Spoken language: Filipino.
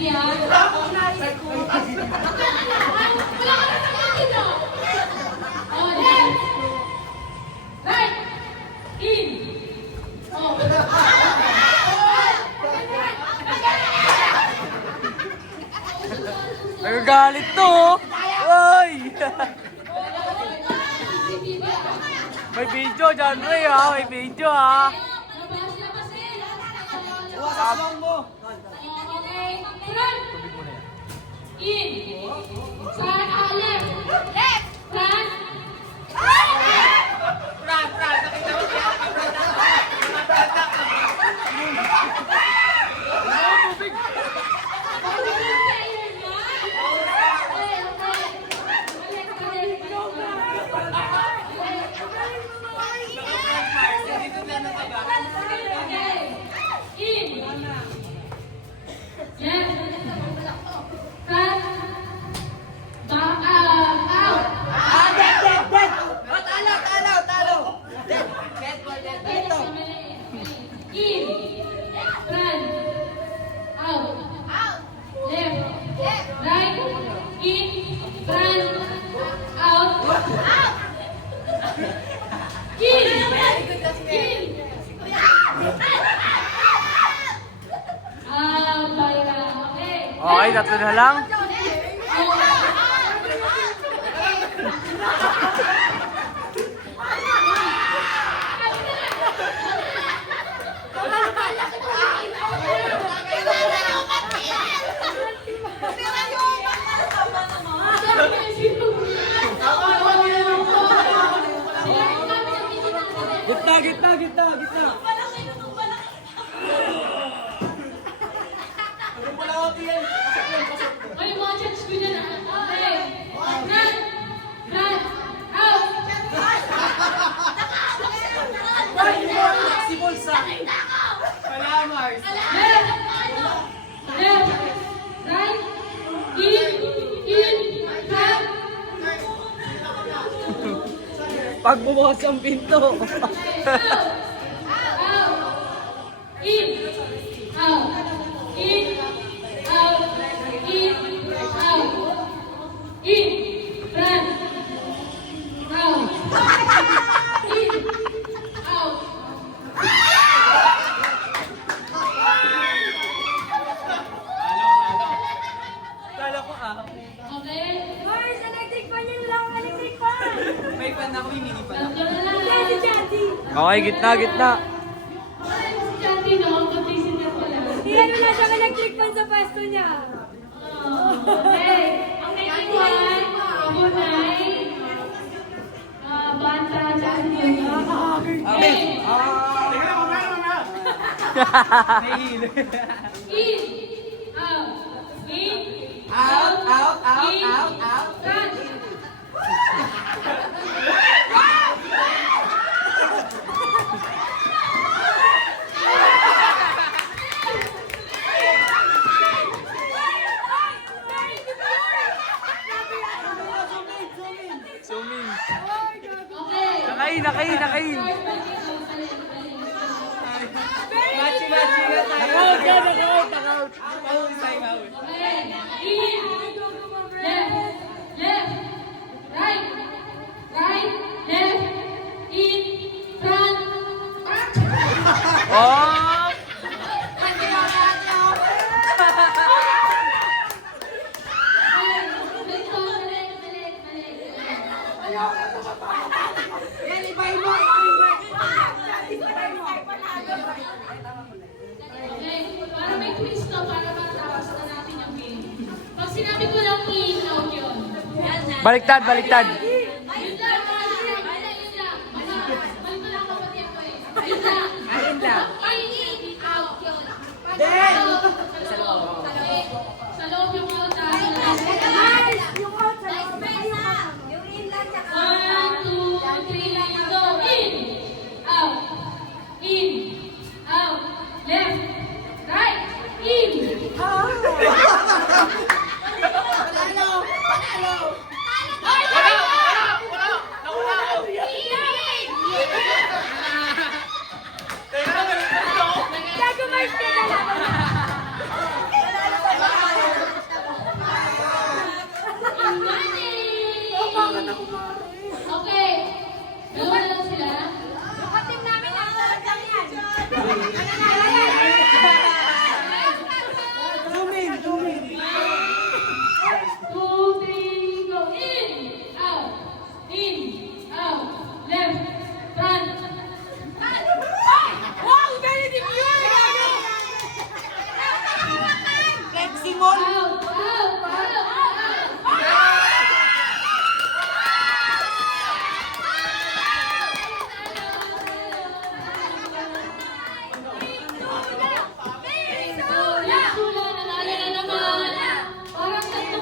Ready ha? Wala ka na sa akin no? Oh, left! Right! In! Oh. Nagagalit to! Uy! May video dyan, Ray, ha? May video, ha? Iwasan mo. Okay, front! In! Sa left! Left! Front! Okay, tatlo na lang. Gitna. Ay, mga checks ko dyan ah. Okay. Front, out. Si Bolsa. Palamars. Left, right, in, front. Pagbubukas ang pinto. Out, in, out, in, out, in, out, in, front, out, in, out. Kala ko Okay? Boys, electric fan yan lang, electric fan! May pan ako, may mini pan. Tatlo na lang. Chanty, chanty! Okay, gitna. Si Chanti, no? Kapisin niya pala. Ano na siyang electric fan sa pwesto niya? Okay. Ang next one, Bunay, Banta, Chanti. Okay. Nahihilo. In, out, in, Out. in, front. Zooming. Okay. Nakain. Machi na tayo. Knockout. Mahuli tayo, mahuli. Okay. In, left, right, left, in, front. Oh! Okay, para may twist to, para matapos na natin yung game. Pag sinabi ko lang in, out yun. Baliktad. Yun lang, yun lang. Balik ko lang kapatid ko eh. Yun lang. In, out yun. Sa loob. Okay, sa loob yung out ha. Guys, yung out sa loob. Yung in lang tsaka 1, 2, 3, go. In, out, left, right, in. Ay, Out! Out!